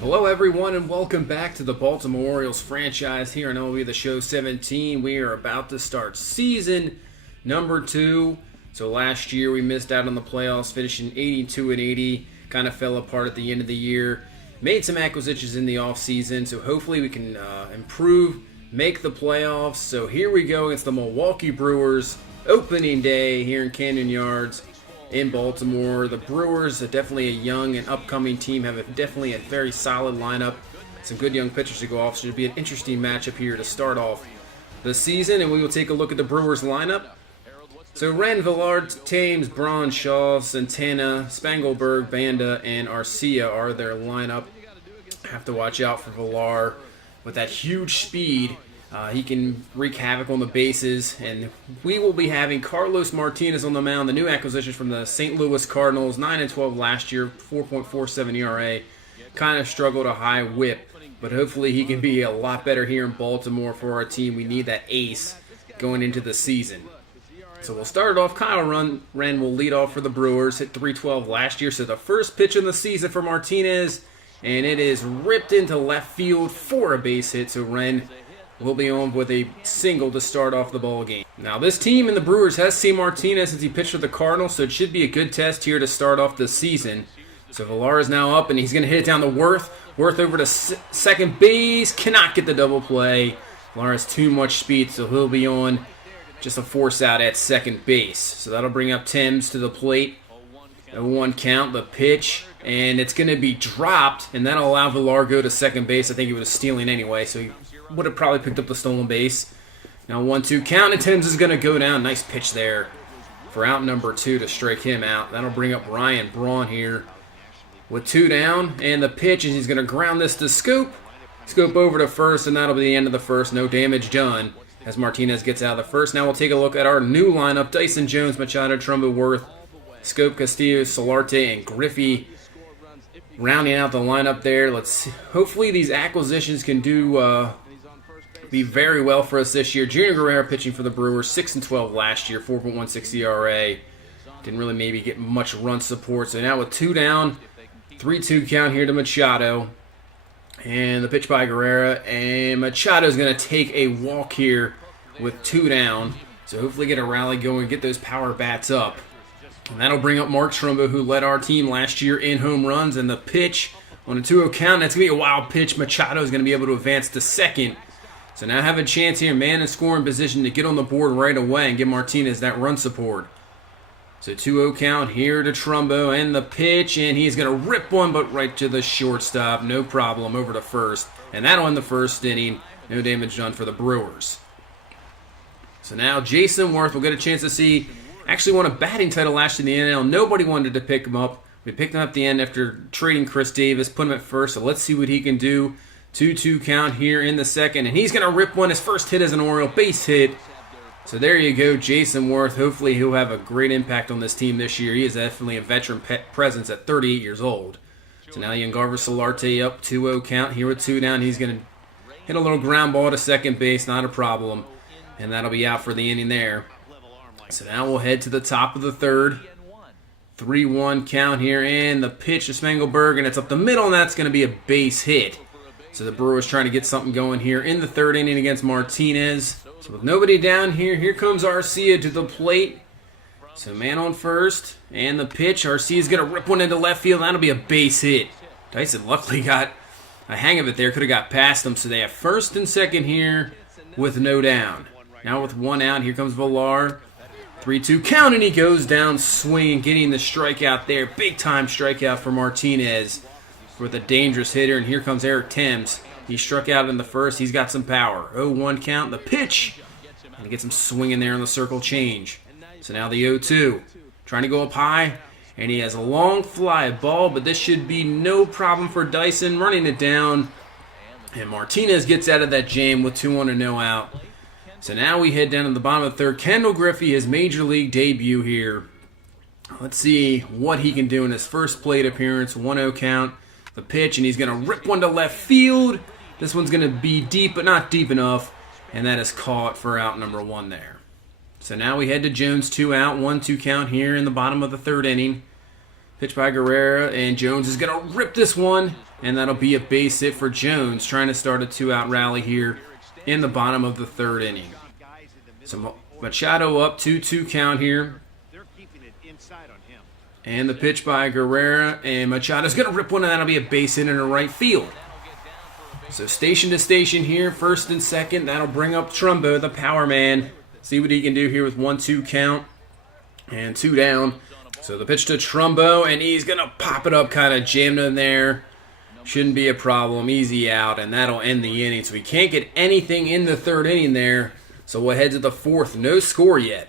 Hello, everyone, and welcome back to the Baltimore Orioles franchise here on MLB The Show 17. We are about to start season number 2. So last year we missed out on the playoffs, finishing 82-80. Kind of fell apart at the end of the year. Made some acquisitions in the offseason, so hopefully we can improve, make the playoffs. So here we go against the Milwaukee Brewers, opening day here in Camden Yards in Baltimore. The Brewers are definitely a young and upcoming team, have definitely a very solid lineup. Some good young pitchers to go off, so it'll be an interesting matchup here to start off the season, and we will take a look at the Brewers lineup. So Wren, Villard, Thames, Braun, Shaw, Santana, Spangelberg, Banda, and Arcia are their lineup. Have to watch out for Villar with that huge speed. He can wreak havoc on the bases, and we will be having Carlos Martinez on the mound, the new acquisition from the St. Louis Cardinals, 9-12 last year, 4.47 ERA. Kind of struggled a high whip, but hopefully he can be a lot better here in Baltimore for our team. We need that ace going into the season. So we'll start it off. Kyle Wren will lead off for the Brewers, hit 312 last year. So the first pitch of the season for Martinez, and it is ripped into left field for a base hit. So Wren will be on with a single to start off the ball game. Now this team in the Brewers has seen Martinez since he pitched for the Cardinals, so it should be a good test here to start off the season. So Villar is now up, and he's going to hit it down to Worth. Worth over to second base, cannot get the double play. Villar has too much speed, so he'll be on just a force out at second base. So that'll bring up Thames to the plate. A 1 count, the pitch, and it's going to be dropped, and that'll allow Villar go to second base. I think he was stealing anyway, so he would have probably picked up the stolen base. Now 1-2 count, and Thames is going to go down. Nice pitch there for out number 2 to strike him out. That'll bring up Ryan Braun here with 2 down, and the pitch, and he's going to ground this to Scope. Scope over to first, and that'll be the end of the first. No damage done as Martinez gets out of the first. Now we'll take a look at our new lineup. Dyson Jones, Machado, Trumbo, Worth, Scope, Castillo, Solarte, and Griffey rounding out the lineup there. Hopefully these acquisitions can be very well for us this year. Junior Guerrero pitching for the Brewers, 6-12 last year, 4.16 ERA. Didn't really maybe get much run support. So now with 2 down, 3-2 count here to Machado. And the pitch by Guerrero, and Machado's going to take a walk here with 2 down. So hopefully get a rally going, get those power bats up. And that'll bring up Mark Trumbo, who led our team last year in home runs. And the pitch on a 2-0 count, that's going to be a wild pitch. Machado's going to be able to advance to second. So now have a chance here, man in scoring position to get on the board right away and give Martinez that run support. So 2-0 count here to Trumbo, and the pitch, and he's going to rip one, but right to the shortstop. No problem, over to first. And that'll end the first inning. No damage done for the Brewers. So now Jason Worth will get a chance to see, actually won a batting title last year in the NL. Nobody wanted to pick him up. We picked him up at the end after trading Chris Davis, put him at first, so let's see what he can do. 2-2 count here in the second, and he's going to rip one. His first hit as an Oriole, base hit. So there you go, Jason Worth. Hopefully he'll have a great impact on this team this year. He is definitely a veteran presence at 38 years old. So now Yangervis Solarte up, 2-0 count here with 2 down. He's going to hit a little ground ball to second base, not a problem. And that'll be out for the inning there. So now we'll head to the top of the third. 3-1 count here, and the pitch to Spangelberg, and it's up the middle, and that's going to be a base hit. So the Brewers trying to get something going here in the third inning against Martinez. So with nobody down here comes Arcia to the plate. So man on first, and the pitch. Arcia's going to rip one into left field. That'll be a base hit. Dyson luckily got a hang of it there. Could have got past them. So they have first and second here with no down. Now with 1 out, here comes Villar. 3-2 count, and he goes down swinging, getting the strikeout there. Big time strikeout for Martinez with a dangerous hitter. And here comes Eric Thames. He struck out in the first. He's got some power. 0-1 count. The pitch. And he gets him swinging there on the circle change. So now the 0-2. Trying to go up high. And he has a long fly ball. But this should be no problem for Dyson. Running it down. And Martinez gets out of that jam with 2 on and no out. So now we head down to the bottom of the third. Kendall Griffey, his major league debut here. Let's see what he can do in his first plate appearance. 1-0 count. The pitch. And he's going to rip one to left field. This one's going to be deep, but not deep enough, and that is caught for out number 1 there. So now we head to Jones, 2 out, 1-2 count here in the bottom of the third inning. Pitch by Guerrero, and Jones is going to rip this one, and that'll be a base hit for Jones, trying to start a 2-out rally here in the bottom of the 3rd inning. So Machado up, 2-2 count here. And the pitch by Guerrero, and Machado's going to rip one, and that'll be a base hit into right field. So station to station here, 1st and 2nd. That'll bring up Trumbo, the power man. See what he can do here with 1-2 count and 2 down. So the pitch to Trumbo, and he's going to pop it up, kind of jammed in there. Shouldn't be a problem. Easy out, and that'll end the inning. So we can't get anything in the 3rd inning there. So we'll head to the 4th. No score yet.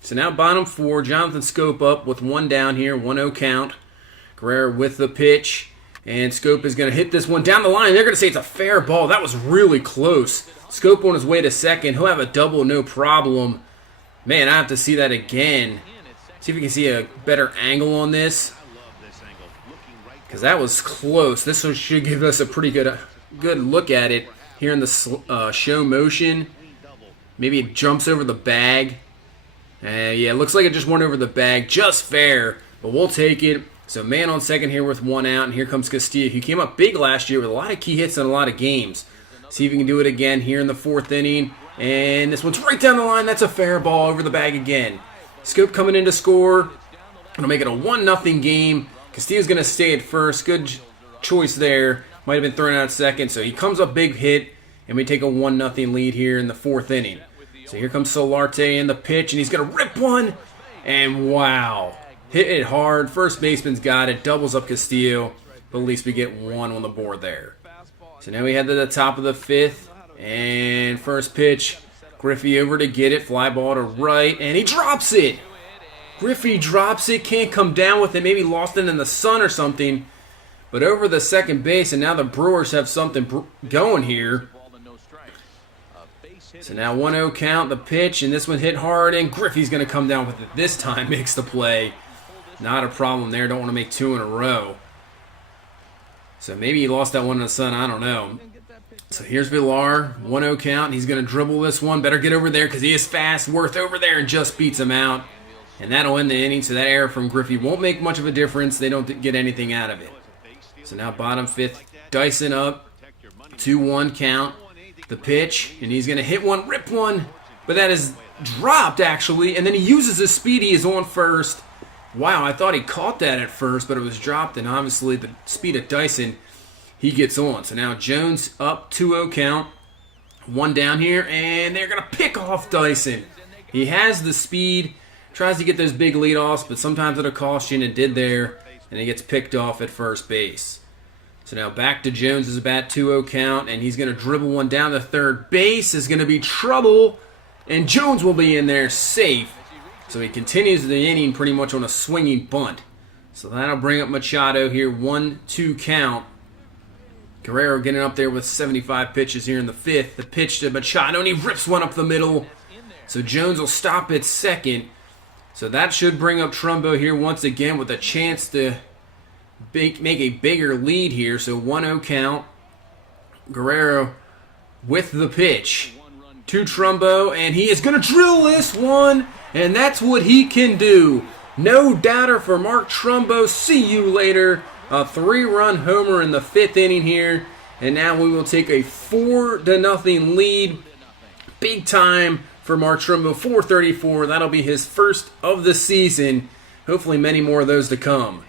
So now bottom 4. Jonathan Schoop up with 1 down here. 1-0 count. Guerrero with the pitch. And Schoop is going to hit this one down the line. They're going to say it's a fair ball. That was really close. Schoop on his way to 2nd. He'll have a double, no problem. Man, I have to see that again. See if we can see a better angle on this. Because that was close. This one should give us a pretty good look at it here in the show motion. Maybe it jumps over the bag. Yeah, it looks like it just went over the bag. Just fair, but we'll take it. So man on 2nd here with 1 out, and here comes Castillo. He came up big last year with a lot of key hits in a lot of games. See if we can do it again here in the 4th inning. And this one's right down the line. That's a fair ball over the bag again. Schoop coming in to score. It'll make it a 1-0 game. Castillo's going to stay at 1st. Good choice there. Might have been thrown out at 2nd. So he comes up big hit, and we take a 1-0 lead here in the 4th inning. So here comes Solarte in the pitch, and he's going to rip one. And wow. Hit it hard. First baseman's got it. Doubles up Castillo. But at least we get 1 on the board there. So now we head to the top of the 5th. And first pitch. Griffey over to get it. Fly ball to right. And he drops it. Griffey drops it. Can't come down with it. Maybe lost it in the sun or something. But over the 2nd base. And now the Brewers have something going here. So now 1-0 count. The pitch. And this one hit hard. And Griffey's going to come down with it. This time makes the play. Not a problem there. Don't want to make 2 in a row. So maybe he lost that one in the sun. I don't know. So here's Villar. 1-0 count. He's going to dribble this one. Better get over there because he is fast. Worth over there and just beats him out. And that'll end the inning. So that error from Griffey won't make much of a difference. They don't get anything out of it. So now bottom 5th. Dyson up. 2-1 count. The pitch. And he's going to hit one. Rip one. But that is dropped actually. And then he uses his speed. He is on 1st. Wow, I thought he caught that at first, but it was dropped, and obviously the speed of Dyson, he gets on. So now Jones up, 2-0 count, 1 down here, and they're going to pick off Dyson. He has the speed, tries to get those big leadoffs, but sometimes it'll cost you, and it did there, and he gets picked off at first base. So now back to Jones' bat, 2-0 count, and he's going to dribble one down to 3rd base. Is going to be trouble, and Jones will be in there safe. So he continues the inning pretty much on a swinging bunt. So that'll bring up Machado here, 1-2 count. Guerrero getting up there with 75 pitches here in the 5th. The pitch to Machado, and he rips one up the middle. So Jones will stop at 2nd. So that should bring up Trumbo here once again with a chance to make a bigger lead here. So 1-0 count. Guerrero with the pitch to Trumbo, and he is going to drill this one. And that's what he can do. No doubter for Mark Trumbo. See you later. A 3-run homer in the 5th inning here. And now we will take a 4-0 lead. Big time for Mark Trumbo. 434. That'll be his first of the season. Hopefully many more of those to come.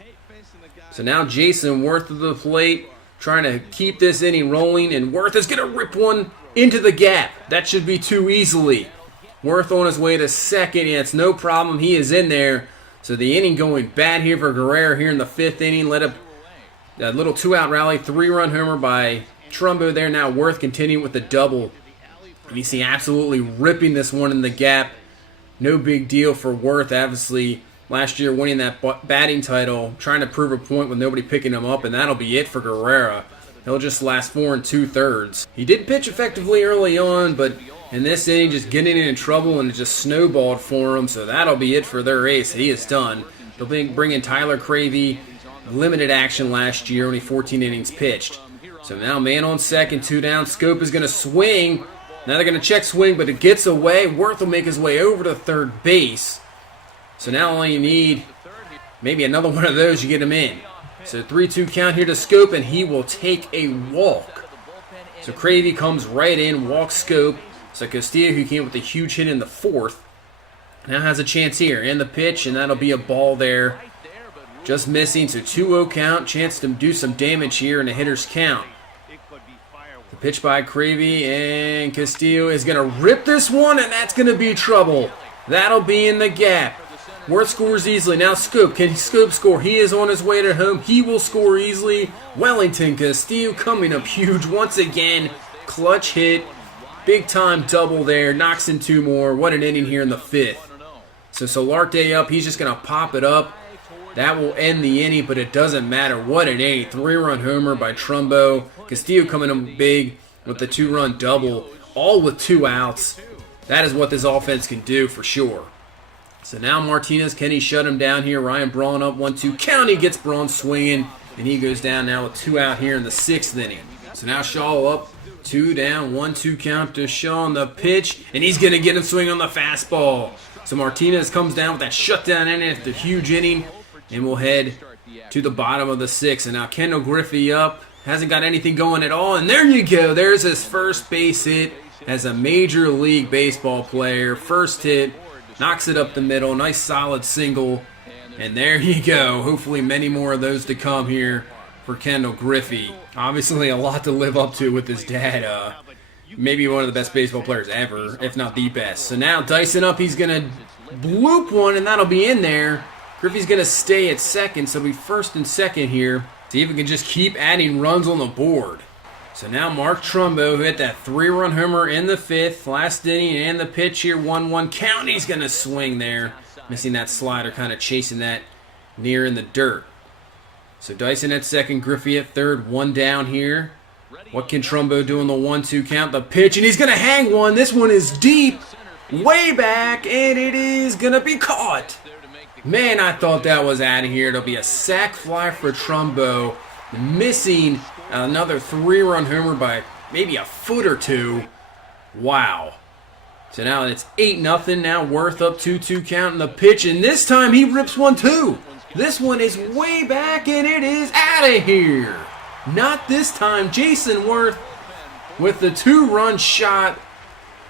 So now Jason Worth of the plate. Trying to keep this inning rolling. And Worth is going to rip one into the gap. That should be too easily. Worth on his way to 2nd. Yeah, it's no problem. He is in there. So the inning going bad here for Guerrero here in the 5th inning. Let up a little 2-out rally. 3-run homer by Trumbo there. Now Worth continuing with the double. And you see absolutely ripping this one in the gap. No big deal for Worth. Obviously, last year winning that batting title. Trying to prove a point with nobody picking him up. And that'll be it for Guerrero. He'll just last 4 2/3. He did pitch effectively early on, but in this inning, just getting in trouble, and it just snowballed for him. So that'll be it for their ace. He is done. They'll bring in Tyler Cravey. Limited action last year, only 14 innings pitched. So now man on 2nd, 2 down. Schoop is going to swing. Now they're going to check swing, but it gets away. Worth will make his way over to 3rd base. So now all you need Maybe another one of those, you get him in. So 3-2 count here to Schoop, and he will take a walk. So Cravey comes right in, walks Schoop. So Castillo, who came with a huge hit in the fourth, now has a chance here. And the pitch, and that'll be a ball there. Just missing, so 2-0 count. Chance to do some damage here in a hitter's count. The pitch by Cravey, and Castillo is going to rip this one, and that's going to be trouble. That'll be in the gap. Worth scores easily. Now Schoop. Can Schoop score? He is on his way to home. He will score easily. Wellington Castillo coming up huge once again. Clutch hit. Big time double there. Knocks in 2 more. What an inning here in the 5th. So Solarte up. He's just going to pop it up. That will end the inning, but it doesn't matter. What an inning. 3-run homer by Trumbo. Castillo coming up big with the 2-run double. All with 2 outs. That is what this offense can do for sure. So now Martinez, can he shut him down here? Ryan Braun up 1-2 count. He gets Braun swinging, and he goes down now with 2 out here in the 6th inning. So now Shaw up, 2 down, 1-2 count to Shaw on the pitch, and he's going to get him swing on the fastball. So Martinez comes down with that shutdown inning after the huge inning, and we'll head to the bottom of the 6th. And now Kendall Griffey up, hasn't got anything going at all, and there you go. There's his first base hit as a Major League Baseball player. First hit. Knocks it up the middle. Nice solid single. And there you go. Hopefully many more of those to come here for Kendall Griffey. Obviously a lot to live up to with his dad. Maybe one of the best baseball players ever, if not the best. So now Dyson up. He's going to bloop one, and that'll be in there. Griffey's going to stay at second, so it'll be first and second here. See if we can just keep adding runs on the board. So now Mark Trumbo, who hit that 3-run homer in the 5th, last inning, and the pitch here, 1-1 count. He's going to swing there. Missing that slider, kind of chasing that near in the dirt. So Dyson at second, Griffey at third, 1 down here. What can Trumbo do on the 1-2 count? The pitch, and he's going to hang one. This one is deep, way back, and it is going to be caught. Man, I thought that was out of here. It'll be a sac fly for Trumbo, missing another 3-run homer by maybe a foot or 2. Wow. So now it's 8-0 now. Worth up 2-2 count in the pitch. And this time he rips one too. This one is way back and it is out of here. Not this time. Jason Worth with the 2-run shot.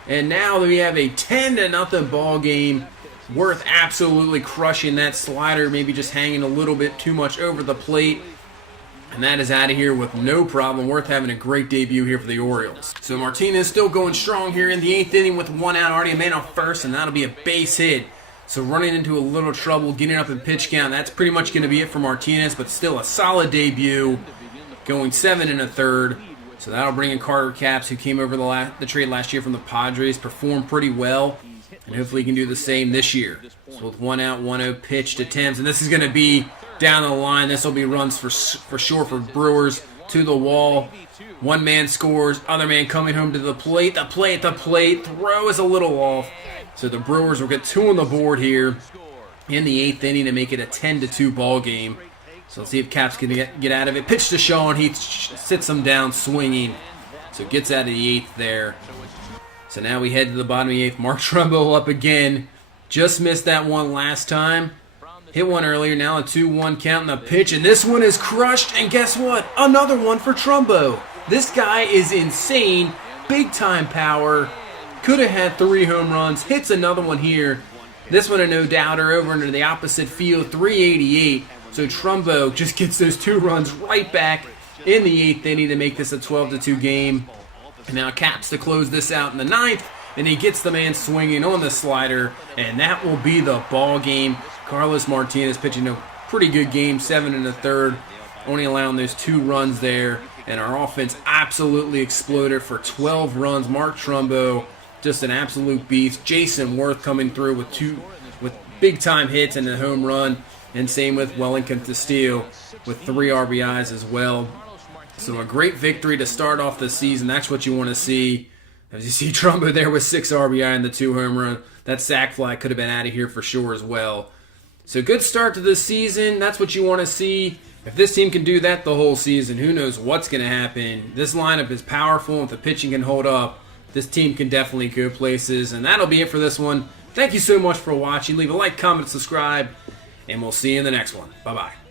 And now we have a 10-0 ball game. Worth absolutely crushing that slider. Maybe just hanging a little bit too much over the plate. And that is out of here with no problem. Worth having a great debut here for the Orioles. So Martinez still going strong here in the 8th inning with 1 out, already a man on first, and that'll be a base hit. So running into a little trouble, getting up in pitch count. That's pretty much going to be it for Martinez, but still a solid debut. Going 7 1/3. So that'll bring in Carter Capps, who came over the trade last year from the Padres, performed pretty well. And hopefully he can do the same this year. So with 1 out, 1-0 pitch to Thames. And this is going to be down the line. This will be runs for sure for Brewers. To the wall. One man scores. Other man coming home to the plate. The plate. Throw is a little off. So the Brewers will get 2 on the board here in the 8th inning to make it a 10-2 ball game. So let's see if Capps can get out of it. Pitch to Shaw, and he sits him down swinging. So gets out of the 8th there. So now we head to the bottom of the 8th. Mark Trumbo up again. Just missed that one last time. Hit one earlier. Now a 2-1 count in the pitch. And this one is crushed. And guess what? Another one for Trumbo. This guy is insane. Big time power. Could have had 3 home runs. Hits another one here. This one a no-doubter over into the opposite field. 388. So Trumbo just gets those 2 runs right back in the 8th inning to make this a 12-2 game. And now Capps to close this out in the 9th. And he gets the man swinging on the slider. And that will be the ball game. Carlos Martinez pitching a pretty good game. 7 1/3. Only allowing those 2 runs there. And our offense absolutely exploded for 12 runs. Mark Trumbo, just an absolute beast. Jason Worth coming through with big-time hits and a home run. And same with Wellington Castillo with 3 RBIs as well. So a great victory to start off the season. That's what you want to see. As you see Trumbo there with 6 RBI and the 2 home run. That sac fly could have been out of here for sure as well. So good start to the season. That's what you want to see. If this team can do that the whole season, who knows what's going to happen. This lineup is powerful. If the pitching can hold up, this team can definitely go places. And that'll be it for this one. Thank you so much for watching. Leave a like, comment, subscribe. and we'll see you in the next one. Bye-bye.